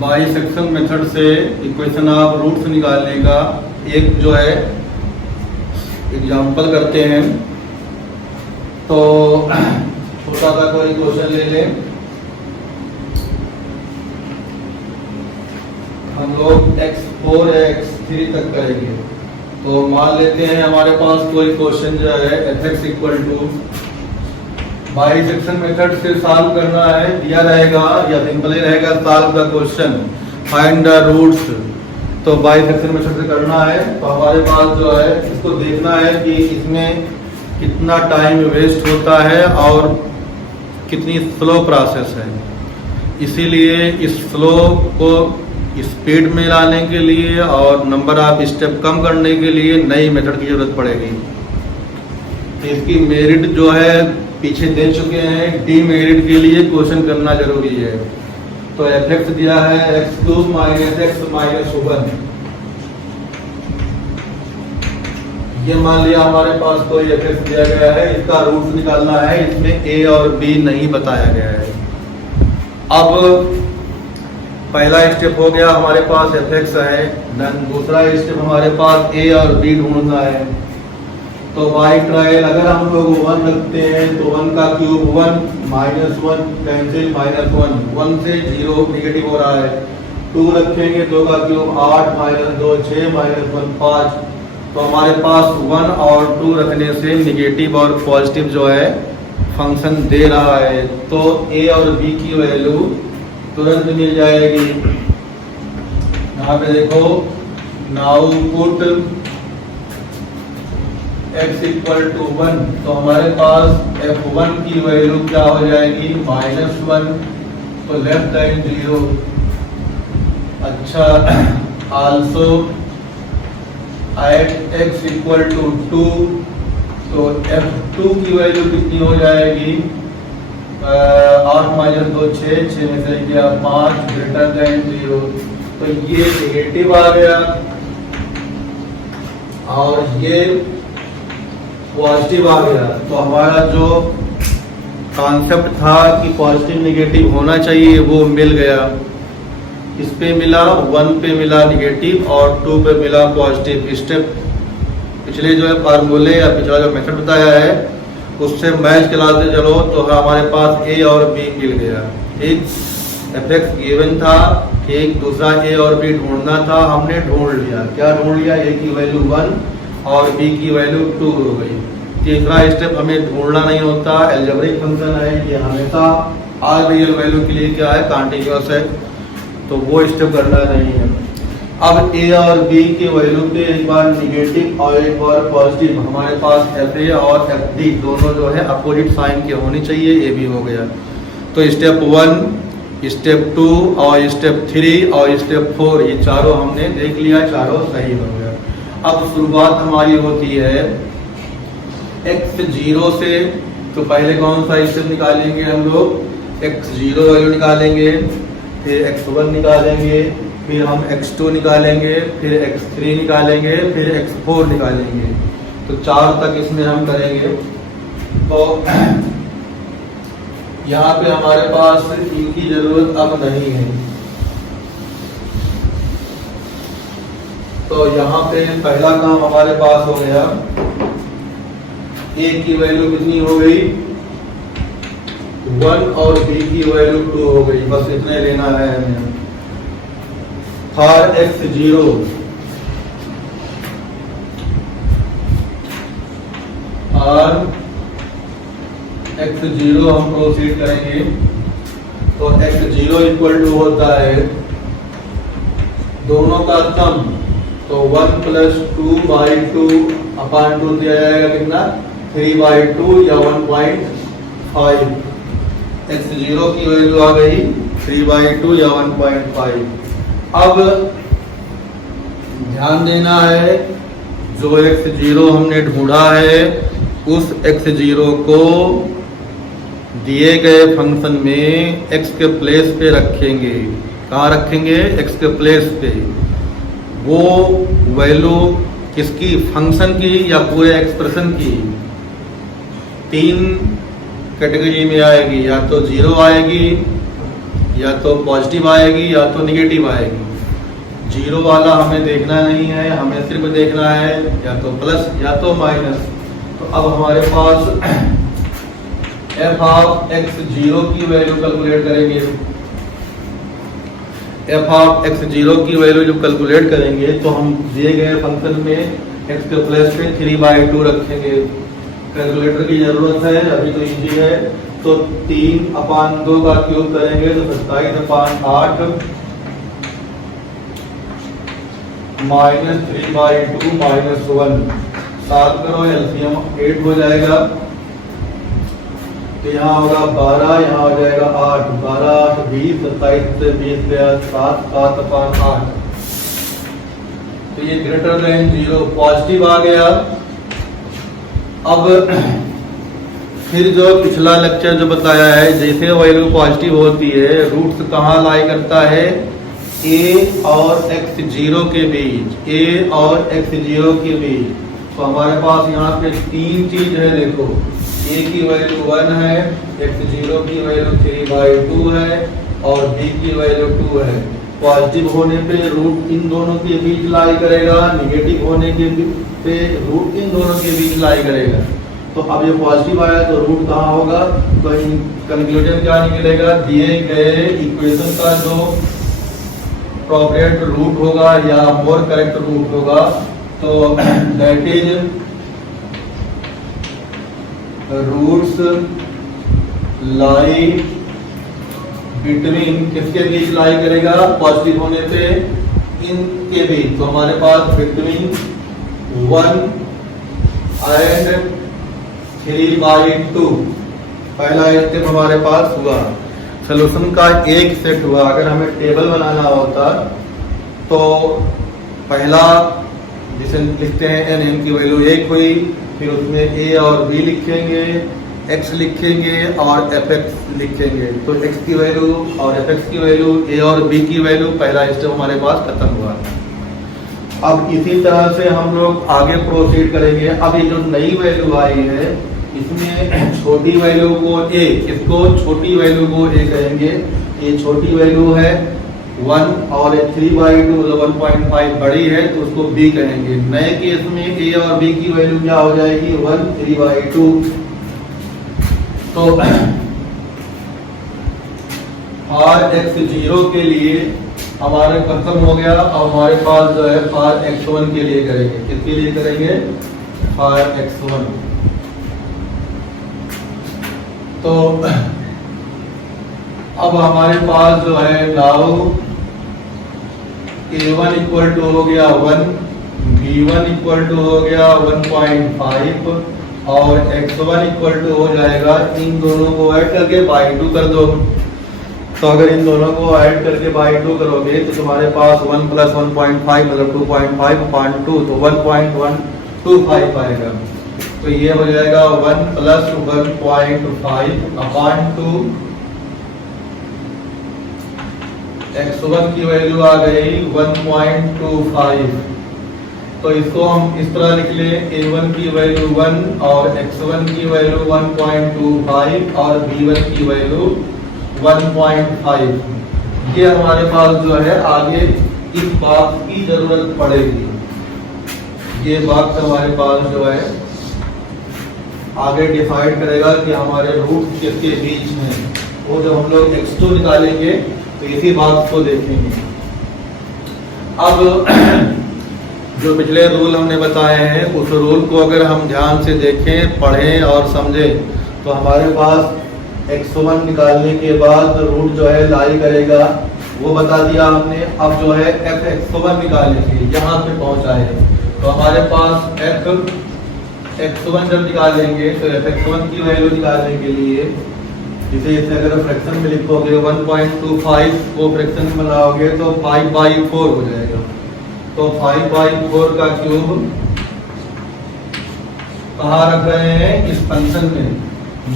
Bisection method से equation of roots निकालने का एक जो है एग्जांपल करते हैं। तो छोटा सा कोई क्वेश्चन ले लें। हम लोग x4 या x3 तक करेंगे। तो मान लेते हैं हमारे पास कोई क्वेश्चन जो है f(x) equal to bisection method से सॉल्व करना है, दिया रहेगा या सिंपल ही रहेगा solve the question find the roots. तो बाइसेक्शन मेथड से करना है तो हमारे पास जो है इसको देखना है कि इसमें कितना टाइम वेस्ट होता है और कितनी स्लो प्रोसेस है। इसीलिए इस स्लो को स्पीड में लाने के लिए और नंबर ऑफ स्टेप कम करने के लिए नई मेथड की जरूरत पड़ेगी। इसकी मेरिट जो है पीछे दे चुके हैं, डीमेरिट के लिए क्वेश्चन करना जरूरी है। तो f(x) दिया है x3 - x - 1। ये मान लिया हमारे पास कोई f(x) दिया गया है, इसका रूट निकालना है। इसमें a और b नहीं बताया गया है। अब पहला स्टेप हो गया हमारे पास f(x) है, देन दूसरा स्टेप हमारे पास a और b ढूंढना है। तो बाई ट्रायल अगर हम लोग 1 रखते हैं तो 1 का क्यूब 1 - 1 कैंसिल -1, 1 से 0 निगेटिव हो रहा है। 2 रखेंगे 2 का क्यूब 8 - 2 6 -1 5। तो हमारे पास 1 और 2 रखने से निगेटिव और पॉजिटिव जो है फंक्शन दे रहा है। तो a और b की वैल्यू तुरंत मिल जाएगी। यहाँ पे देखो, now put x equal to 1। तो हमारे पास f1 की वैल्यू क्या हो जाएगी -1, तो लेफ्ट देन 0। अच्छा, also at x equal to 2, तो f2 की वैल्यू कितनी हो जाएगी 8 - 2 6, 6 में से गया 5 ग्रेटर देन 0। तो ये नेगेटिव आ गया और ये पॉजिटिव आ गया। तो हमारा जो कॉन्सेप्ट था कि पॉजिटिव नेगेटिव होना चाहिए वो मिल गया। इस पे मिला 1 पे मिला नेगेटिव और 2 पे मिला पॉजिटिव। स्टेप पिछले जो है फार्मूले या पिछला जो मेथड बताया है उससे मैच चलाते चलो तो हमारे पास a और b मिल गया। एक f(x) गिवन था, एक दूसरा a और b ढूंढना था, हमने ढूंढ लिया। क्या ढूंढ लिया? a की वैल्यू 1 और b की वैल्यू 2 हो गई। तीसरा स्टेप हमें ढूंढना नहीं होता, अलजेब्रिक फंक्शन है, ये हमेशा आर रियल वैल्यू के लिए क्या है कॉन्टिन्यूअस है, तो वो स्टेप करना नहीं है। अब a और b की वैल्यू पे एक बार निगेटिव और एक बार पॉजिटिव, हमारे पास fa और fd दोनों जो है अपोजिट साइन के होनी चाहिए। ये भी हो गया। तो स्टेप 1, स्टेप 2 और स्टेप 3 और स्टेप 4 ये चारों हमने देख लिया, चारों सही हो गया। अब शुरुआत हमारी होती है x0 से। तो पहले कौन सा स्टेप निकालेंगे हम लोग? x0 वैल्यू निकालेंगे, फिर x1 निकालेंगे, फिर हम x2 निकालेंगे, फिर x3 निकालेंगे, फिर x4 निकालेंगे। तो 4 तक इसमें हम करेंगे। तो यहाँ पे हमारे पास इनकी जरूरत अब नहीं है। तो यहाँ पे पहला काम हमारे पास हो गया। a की वैल्यू कितनी हो गई 1 और b की वैल्यू 2 हो गई। बस इतने लेना है हमें। फॉर x0 और x0 हम प्रोसीड करेंगे। तो x0 इक्वल टू होता है दोनों का सम। तो 1 + 2/2 अपान 2 दिया जाएगा कितना 3/2 या 1.5। x0 की वैल्यू आ गई 3/2 या 1.5। अब ध्यान देना है, जो x0 हमने ढूंढा है उस x0 को दिए गए फंक्शन में x के प्लेस पे रखेंगे। कहाँ रखेंगे? x के प्लेस पे। वो वैल्यू किसकी? फंक्शन की या पूरे एक्सप्रेशन की? 3 कैटेगरी में आएगी, या तो 0 आएगी, या तो पॉजिटिव आएगी या तो निगेटिव आएगी। जीरो वाला हमें देखना नहीं है, हमें सिर्फ देखना है या तो प्लस या तो माइनस। तो अब हमारे पास एफ ऑफ एक्स जीरो की वैल्यू कैलकुलेट करेंगे। एफ ऑफ एक्स जीरो की वैल्यू जब कैलकुलेट करेंगे तो हम दिए गए फंक्शन में एक्स के प्लेस पे 3/2 रखेंगे। कैलकुलेटर की जरूरत है, अभी तो इजी है। तो 3/2 का क्यूब करेंगे तो 27/8 माइनस 3/2 माइनस 1 सात करो, एलसीएम 8 हो जाएगा। तो यहाँ होगा 12, यहाँ हो जाएगा 8, 12 8 20, 27 से 20 गया 7, 7/8। तो ये ग्रेटर देन 0 पॉजिटिव आ गया। अब फिर जो पिछला लेक्चर जो बताया है, जैसे वैल्यू पॉजिटिव होती है रूट्स कहाँ लाई करता है, a और x0 के बीच, a और x0 के बीच। तो हमारे पास यहाँ पे तीन चीज है, देखो a की वैल्यू 1 है, x0 की वैल्यू 3/2 है और b की वैल्यू 2 है। पॉजिटिव होने पे रूट इन दोनों के बीच लाई करेगा, निगेटिव होने के पे रूट इन दोनों के बीच लाई करेगा। तो अब ये पॉजिटिव आया तो रूट कहाँ होगा, तो कंक्लूजन क्या निकलेगा, दिए गए इक्वेशन का जो अप्रोप्रिएट रूट होगा या मोर करेक्ट रूट होगा, तो that is roots lie between, किसके बीच लाई करेगा, पॉजिटिव होने पे इनके बीच। तो हमारे पास बिटवीन 1 एंड 3/2 पहला स्टेप हमारे पास हुआ। सॉल्यूशन का एक सेट हुआ। अगर हमें टेबल बनाना होता तो पहला जिसे लिखते हैं एन, एन की वैल्यू 1 हुई, फिर उसमें ए और बी लिखेंगे, एक्स लिखेंगे और एफ एक्स लिखेंगे। तो एक्स की वैल्यू और एफ एक्स की वैल्यू, ए और बी की वैल्यू, पहला स्टेप हमारे पास खत्म हुआ। अब इसी तरह से हम लोग आगे प्रोसीड करेंगे। अब ये जो नई वैल्यू आई है इसमें छोटी वैल्यू को ए, इसको छोटी वैल्यू को ए कहेंगे। ये छोटी वैल्यू है 1 और 3/2 मतलब 1.5 बड़ी है तो उसको बी कहेंगे। नए केस में ए और बी की वैल्यू क्या हो जाएगी, 1 3/2। तो r(x0) के लिए हमारे खत्म हो गया। अब हमारे पास जो है r(x1) के लिए करेंगे। किसके लिए करेंगे, r(x1). तो अब हमारे पास जो है नाउ a1 इक्वल टू हो गया 1, b1 इक्वल टू हो गया 1.5 और x1 इक्वल टू हो जाएगा, इन दोनों को ऐड करके /2 कर दो। तो अगर इन दोनों को ऐड करके /2 करोगे तो तुम्हारे पास 1 + 1.5 मतलब 2.5/2 तो 1.125 आएगा। तो ये हो जाएगा 1 + 1.5/2। x1 की वैल्यू आ गई 1.25। तो इसको हम इस तरह लिख ले, a1 की वैल्यू 1 और x1 की वैल्यू 1.25 और b1 की वैल्यू 1.5। ये हमारे पास जो है आगे इस बात की जरूरत पड़ेगी। ये बात हमारे पास जो है आगे डिसाइड करेगा कि हमारे रूट किसके बीच में। वो जब हम लोग x2 निकालेंगे तो इसी बात को देखेंगे। अब जो पिछले रूल हमने बताए हैं उस रूल को अगर हम ध्यान से देखें, पढ़ें और समझें तो हमारे पास x1 निकालने के बाद रूट जो है लाई करेगा, वो बता दिया हमने। अब जो है f(x1) निकालने के यहाँ पे पहुँचाए तो हमारे पास f(x1) जब निकालेंगे तो f(x1) की वैल्यू निकालने के लिए इसे अगर फ्रैक्शन में लिखोगे 1.25 को फ्रैक्शन में बनाओगे तो 5/4 हो जाएगा। तो 5/4 का क्यूब कहाँ रख रहे हैं, इस फंक्शन में,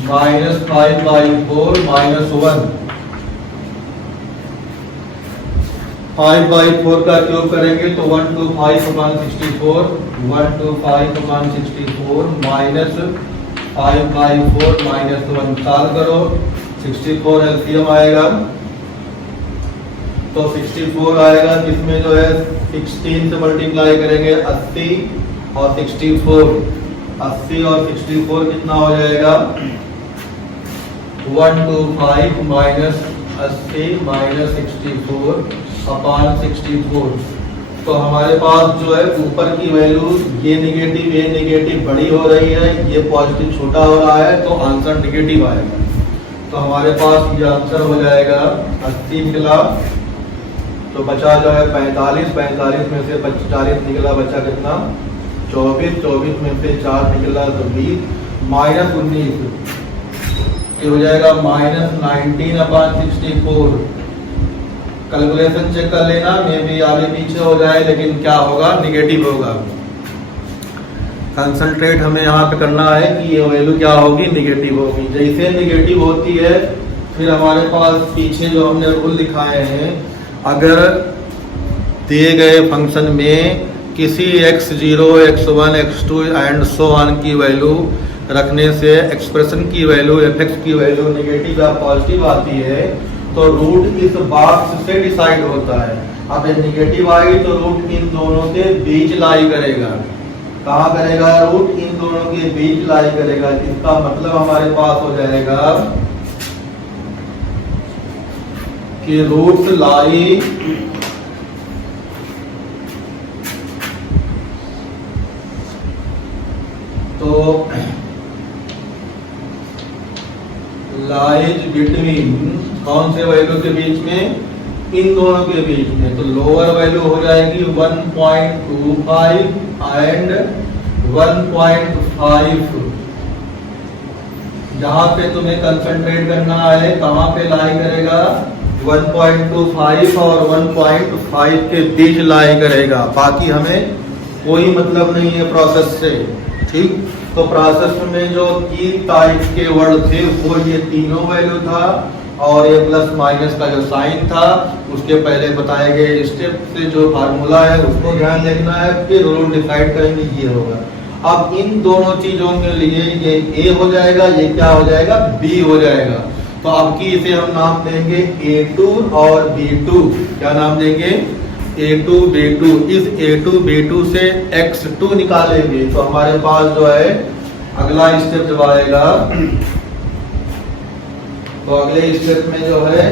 -5/4 -1। 5/4 का क्यूब करेंगे तो 125/64 -5/4 -1 साल करो, 64 एलसीएम आएगा तो 64 आएगा, जिसमें जो है 16 से मल्टीप्लाई करेंगे 80 और 64, 80 और 64 कितना हो जाएगा 125 माइनस 80 माइनस 64 अपॉन 64। तो हमारे पास जो है ऊपर की वैल्यू ये नेगेटिव बड़ी हो रही है, ये पॉजिटिव छोटा हो रहा है, तो आंसर नेगेटिव आएगा। तो हमारे पास ये आंसर हो जाएगा 80 निकला, तो बचा जो है 45, 45 में से 40 निकला, बचा कितना 24, 24 में से 4 निकला तो 20, माइनस 19 ये हो जाएगा माइनस 19 अपॉन 64। कैलकुलेशन चेक कर लेना, मे भी आगे पीछे हो जाए, लेकिन क्या होगा निगेटिव होगा। कंसंट्रेट हमें यहाँ पे करना है कि ये वैल्यू क्या होगी निगेटिव होगी। जैसे निगेटिव होती है फिर हमारे पास पीछे जो हमने रूल दिखाए हैं, अगर दिए गए फंक्शन में किसी x0, x1, x2 and so on की वैल्यू रखने से एक्सप्रेशन की वैल्यू f(x) की वैल्यू नेगेटिव या पॉजिटिव आती है, तो रूट इस बॉक्स से डिसाइड होता है। अब नेगेटिव आएगी तो रूट इन दोनों के बीच लाई करेगा। कहाँ करेगा? रूट इन दोनों के बीच लाई करेगा। इसका मतलब हमारे पास हो जाएगा कि रूट लाई तो लाइज बिटवीन कौन से वैल्यू के बीच में? इन दोनों के बीच में। तो लोअर वैल्यू हो जाएगी 1.25 एंड 1.5। जहां पे तुम्हें कंसंट्रेट करना है कहां पे लाई करेगा? 1.25 और 1.5 के बीच लाई करेगा। बाकी हमें कोई मतलब नहीं है प्रोसेस से, ठीक। तो प्रोसेस में जो 3 टाइप के वर्ड थे वो ये तीनों वैल्यू था, और ये प्लस माइनस का जो साइन था उसके पहले बताए गए स्टेप से जो फार्मूला है उसको ध्यान देखना है, फिर रूल डिसाइड करेंगे ये होगा। अब इन दोनों चीजों के लिए ये A हो जाएगा, ये क्या हो जाएगा? B हो जाएगा। तो अब की इसे हम नाम देंगे A2 और B2। क्या नाम देंगे? A2 B2। इस A2 B2 से X2 निकालेंगे तो हमारे पास जो है अगला स्टेप जब आएगा तो अगले स्टेप में जो है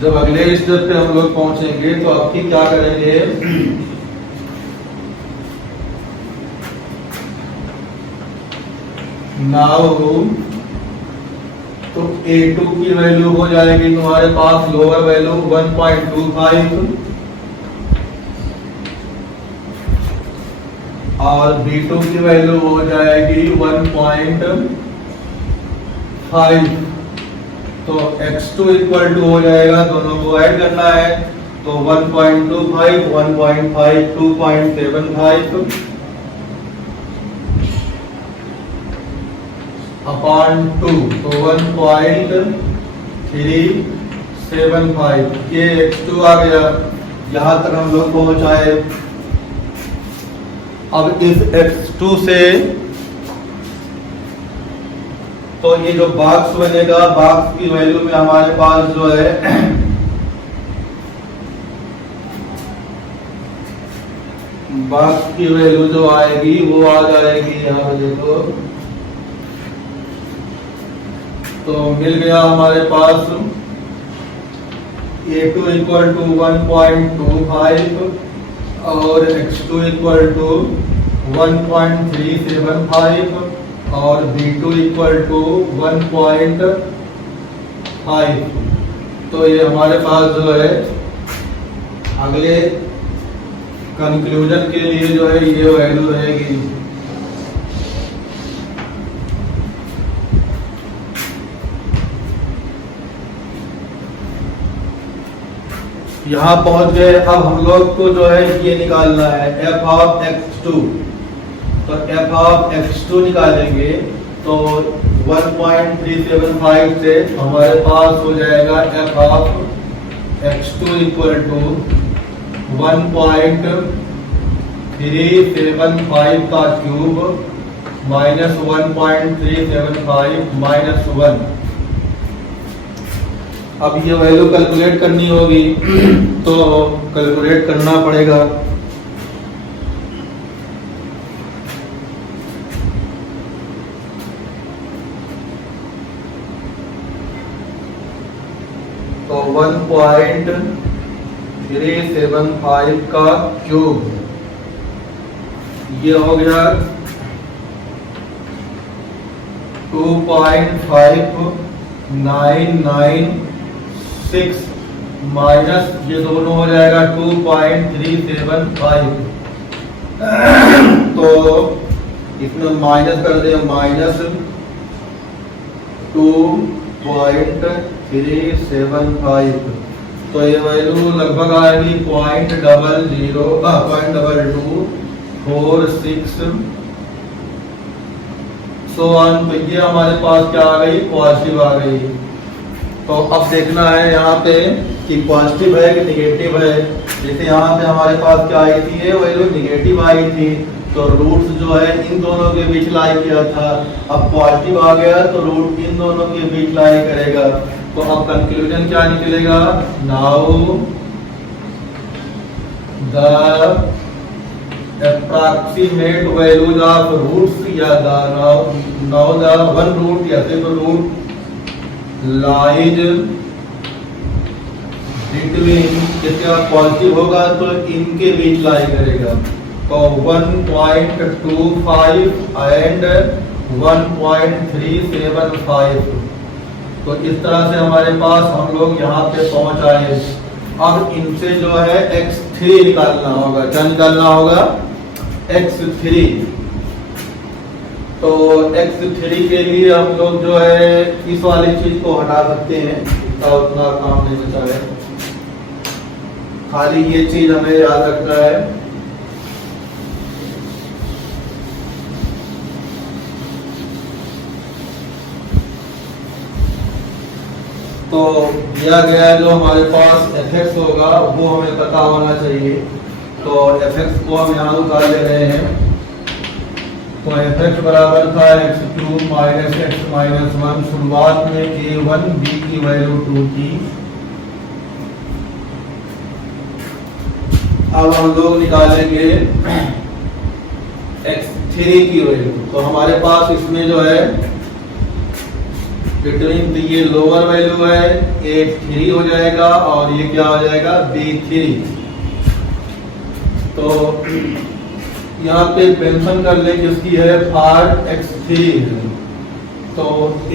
जब अगले स्टेप पे हम लोग पहुंचेंगे तो आपकी क्या करेंगे? नाउ तो A2 की वैल्यू हो जाएगी तुम्हारे पास लोअर वैल्यू 1.25 और B2 की वैल्यू हो जाएगी 1.5। तो x2 इक्वल टू हो जाएगा, दोनों को ऐड करना है तो 1.25 1.5 2.75 अपॉन 2 तो 1.375 ये x2 आ गया। यहां तक हम लोग पहुंचाए। अब इस x2 से तो ये जो बॉक्स बनेगा, बॉक्स की वैल्यू में हमारे पास जो है बॉक्स की वैल्यू जो आएगी वो आ जाएगी यहाँ पे देखो। तो मिल गया हमारे पास A2 इक्वल टू 1.25 और x2 इक्वल टू 1.375 और B2 इक्वल टू 1.5। तो ये हमारे पास जो है अगले कंक्लूजन के लिए जो है ये वैल्यू रहेगी। यहाँ पहुंच गए। अब हम लोग को जो है ये निकालना है f of x2। तो f of x2 निकालेंगे तो 1.375 से हमारे पास हो जाएगा f of x2 equal to 1.375 का क्यूब माइनस 1.375 माइनस 1। अब ये वैल्यू कैलकुलेट करनी होगी तो कैलकुलेट करना पड़ेगा। तो 1.375 का क्यूब ये हो गया 2.5996 माइनस ये दोनों हो जाएगा 2.375। तो इसमें माइनस कर दे, माइनस 2.375। तो ये वैल्यू लगभग आएगी 0.002246। तो ये हमारे पास क्या आ गई, पॉजिटिव आ गई। तो अब देखना है यहाँ पे कि पॉजिटिव है कि निगेटिव है। जैसे यहाँ पे हमारे पास क्या आई थी, ये वैल्यू निगेटिव आई थी, तो रूट्स जो है इन दोनों के बीच लाई किया था। अब पॉजिटिव आ गया तो रूट इन दोनों के बीच लाई करेगा। तो अब कंक्लूजन क्या निकलेगा, now the approximate values of roots या now the one root या सिर्फ root lies between, इसका पॉजिटिव होगा तो इनके बीच लाई करेगा। तो 1.25 एंड 1.375। तो इस तरह से हमारे पास हम लोग यहाँ पे पहुंच आए। अब इनसे जो है x3 निकालना होगा। क्या निकालना होगा, x3। तो x3 के लिए हम लोग जो है इस वाली चीज को हटा सकते हैं, इसका उतना काम नहीं बचा है। खाली ये चीज हमें याद रखना है। तो दिया गया जो हमारे पास fx होगा वो हमें पता होना चाहिए। तो fx को हम यहाँ निकाल ले रहे हैं। तो fx बराबर था x2 माइनस x माइनस 1। शुरुआत में a1 b की वैल्यू 2 थी। अब हम लोग निकालेंगे x3 की वैल्यू। तो हमारे पास इसमें जो है बिटवीन ये लोअर वैल्यू है a3 हो जाएगा और ये क्या हो जाएगा b3। तो यहाँ पे मेंशन कर ले जिसकी है फॉर x3। तो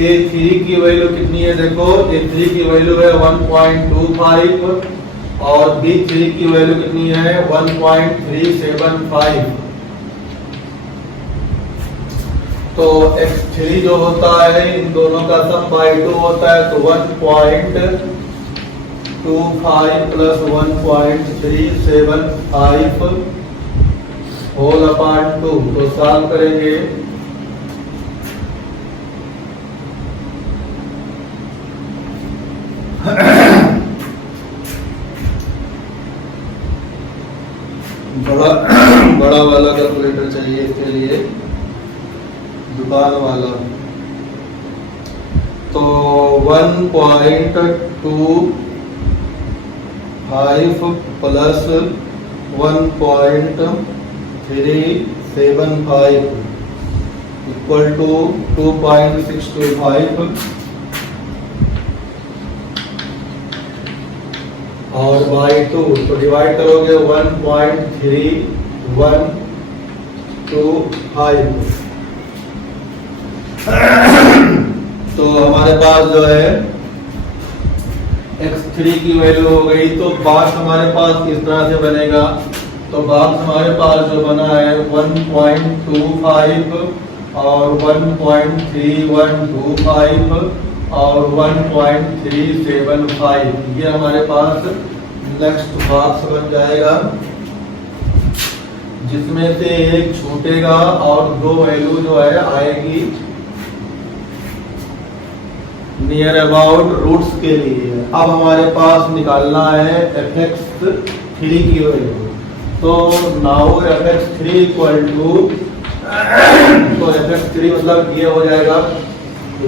a3 की वैल्यू कितनी है, देखो a3 की वैल्यू है 1.25 और b3 की वैल्यू कितनी है 1.375। तो x3 जो होता है इन दोनों का सम बाई 2 होता है। तो 1.25 प्लस 1.375 होल अपॉन 2। तो सॉल्व करेंगे बड़ा वाला कैलकुलेटर चाहिए इसके लिए, दुकान वाला। तो 1.25 प्लस 1.375 इक्वल टू 2.625 और बाई 2। तो डिवाइड करोगे 1.3125। तो हमारे पास जो है x3 की वैल्यू हो गई। तो बॉक्स हमारे पास इस तरह से बनेगा। तो बॉक्स हमारे पास जो बना है 1.25 और 1.3125 और 1.375। ये हमारे पास नेक्स्ट बॉक्स बन जाएगा, जिसमें से एक छूटेगा और दो वैल्यू जो है आएगी नियर अबाउट रूट्स के लिए। अब हमारे पास निकालना है fx3 की वैल्यू। तो नाउ fx3 इक्वल टू, तो fx3 मतलब ये हो जाएगा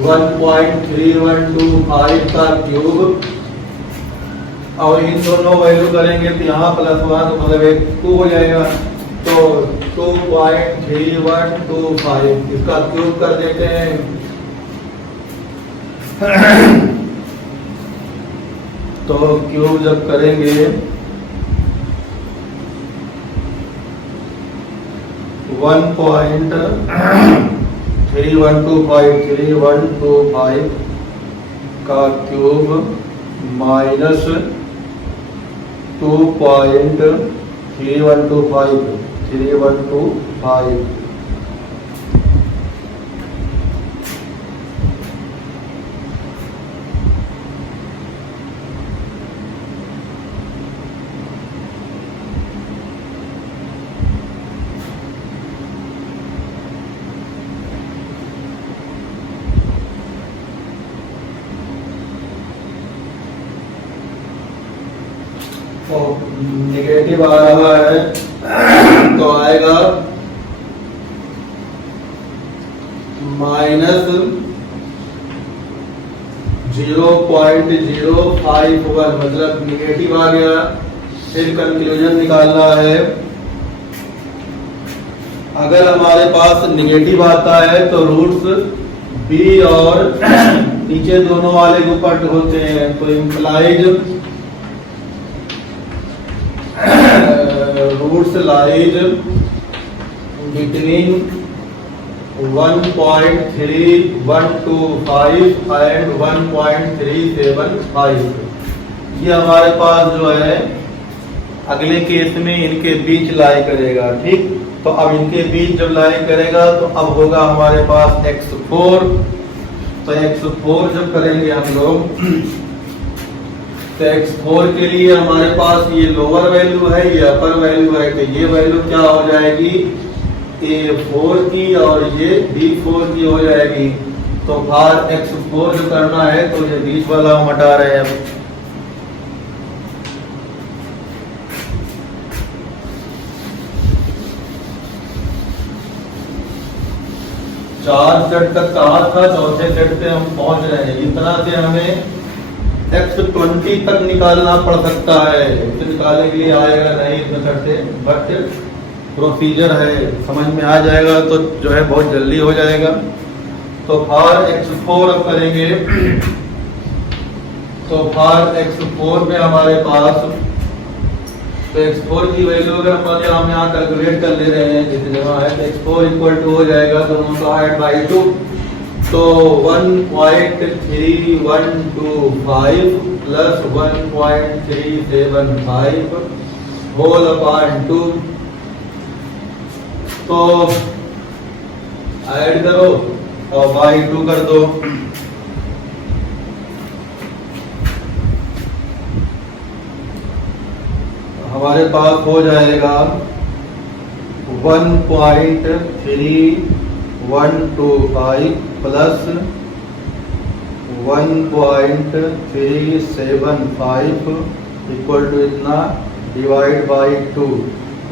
1.3125 का क्यूब, और इन दोनों वैल्यू करेंगे तो यहाँ +1 मतलब एक 2 हो जाएगा। तो 2.3125 इसका क्यूब कर देते हैं। तो क्यूब जब करेंगे 1.3125 का क्यूब माइनस 2.3125 नेगेटिव आ रहा है तो आएगा -0.051, मतलब नेगेटिव आ गया। फिर कंक्लूजन निकालना है। अगर हमारे पास नेगेटिव आता है तो रूट्स b और नीचे दोनों वाले ऊपर होते हैं, तो implies roots lies between 1.3125 and 1.375। ये हमारे पास जो है अगले केस में इनके बीच लाई करेगा। ठीक, तो अब इनके बीच जब लाई करेगा तो अब होगा हमारे पास x4। तो x4 जब करेंगे हम लोग तो x4 के लिए हमारे पास ये लोअर वैल्यू है, ये अपर वैल्यू है। तो ये वैल्यू क्या हो जाएगी a4 की और ये b4 की हो जाएगी। तो भार x4 जो करना है तो ये बीच वाला हम हटा रहे हैं। 4 सेट तक कहा था, चौथे सेट पे हम पहुंच रहे हैं। इतना से हमें x20 तक निकालना पड़ सकता है। तो निकालने के लिए आएगा नहीं इतने सेट से, बट प्रोसीजर है, समझ में आ जाएगा तो जो है बहुत जल्दी हो जाएगा। तो फार x4 अब करेंगे। तो फार x4 में हमारे पास तो x4 की वैल्यू अगर हम यहाँ कैलकुलेट कर ले रहे हैं जिस जगह है तो x4 इक्वल टू हो जाएगा दोनों का ऐड बाई 2। तो 1.3125 प्लस 1.375 होल अपॉन 2। तो ऐड करो और बाई 2 कर दो। हमारे पास हो जाएगा 1.3125 प्लस 1.375 इक्वल टू इतना डिवाइड बाई 2।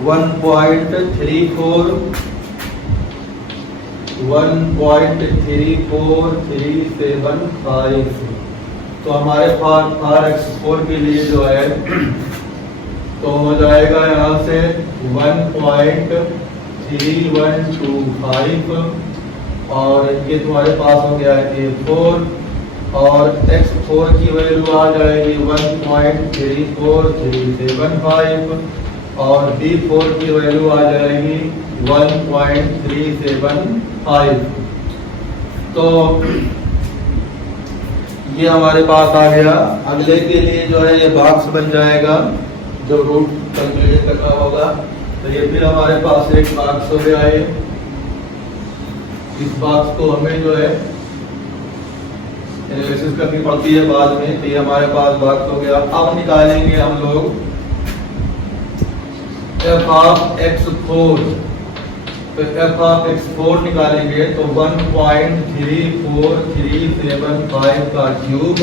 1.34375। तो हमारे पास x4 के लिए जो है तो हो जाएगा यहाँ से 1.3125 और ये तुम्हारे पास हो गया a4 और x4 की वैल्यू आ जाएगी 1.34375 और b4 की वैल्यू आ जाएगी 1.375। तो ये हमारे पास आ गया। अगले के लिए जो है ये बॉक्स बन जाएगा जो रूट कैलकुलेट करना होगा। तो ये फिर हमारे पास एक बॉक्स हो गया है। इस बॉक्स को हमें जो है एनालिसिस करनी पड़ती है बाद में। तो ये हमारे पास बॉक्स हो गया। अब निकालेंगे हम लोग f ऑफ x4। तो तो एफ ऑफ x4 निकालेंगे तो 1.34375 का क्यूब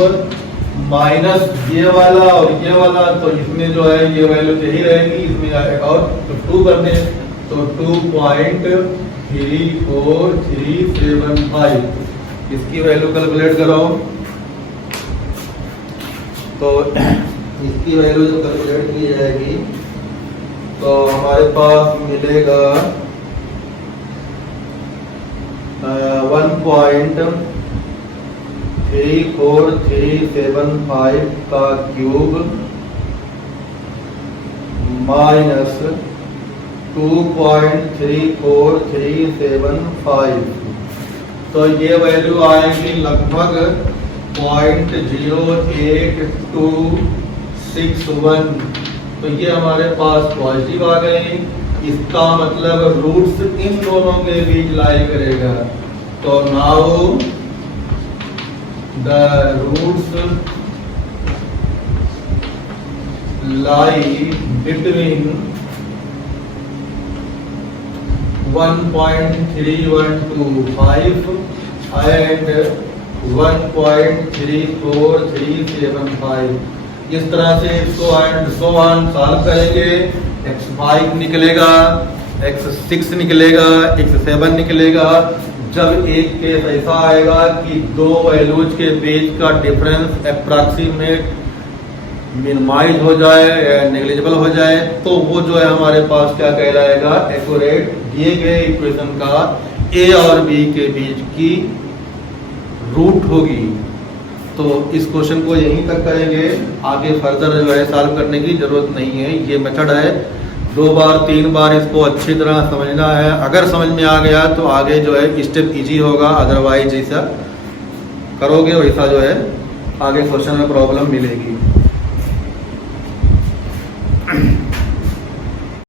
माइनस ये वाला और ये वाला, तो इसमें जो है ये वैल्यू यही रहेगी, इसमें एक और तो 2 कर दें तो 2.34375 इसकी वैल्यू कैलकुलेट करो। तो इसकी वैल्यू जो कैलकुलेट की जाएगी तो हमारे पास मिलेगा 1.34375 का क्यूब माइनस 2.34375, तो ये वैल्यू आएगी लगभग 0.08261। तो ये हमारे पास पॉजिटिव आ गई। इसका मतलब रूट्स इन दोनों के बीच लाई करेगा। तो now the roots lie between 1.3125 and 1.34375। इस तरह से इसको एंड सो ऑन सॉल्व करेंगे। x5 निकलेगा, x6 निकलेगा, x7 निकलेगा। जब एक केस ऐसा आएगा कि दो वैल्यूज के बीच का डिफरेंस अप्रॉक्सीमेट मिनिमाइज हो जाए या नेग्लिजिबल हो जाए, तो वो जो है हमारे पास क्या कहलाएगा, एक्यूरेट दिए गए इक्वेशन का a और b के बीच की रूट होगी। तो इस क्वेश्चन को यहीं तक करेंगे, आगे फर्दर जो है सॉल्व करने की जरूरत नहीं है। ये मेथड है, 2 बार 3 बार इसको अच्छी तरह समझना है। अगर समझ में आ गया तो आगे जो है स्टेप इजी होगा, अदरवाइज जैसा करोगे वैसा जो है आगे क्वेश्चन में प्रॉब्लम मिलेगी।